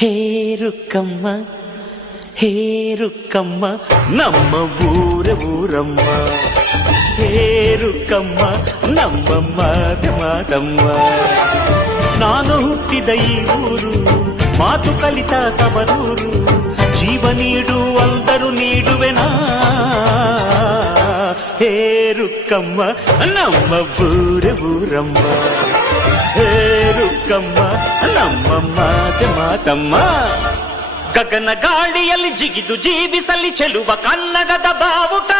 ಹೇರುಕ್ಕಮ್ಮ ಹೇರುಕ್ಕಮ್ಮ ನಮ್ಮ ಊರಮ್ಮ ಹೇರುಕ್ಕಮ್ಮ ನಮ್ಮ ಮಾತಮ್ಮ. ನಾನು ಹುಟ್ಟಿದ ಈ ಊರು ಮಾತು ಕಲಿತ ತವರೂರು, ಜೀವ ನೀಡು ಅಂದರು ನೀಡುವೆನಾ. ಹೇರುಕ್ಕಮ್ಮ ನಮ್ಮ ಊರಮ್ಮ ಹೇರುಕ್ಕಮ್ಮ ನಮ್ಮ ಮಾತಮ್ಮ. ಗಗನ ಗಾಳಿಯಲ್ಲಿ ಜಿಗಿದು ಜೀವಿಸಲಿ ಚೆಲುವ ಕನ್ನಡದ ಬಾವುಟ.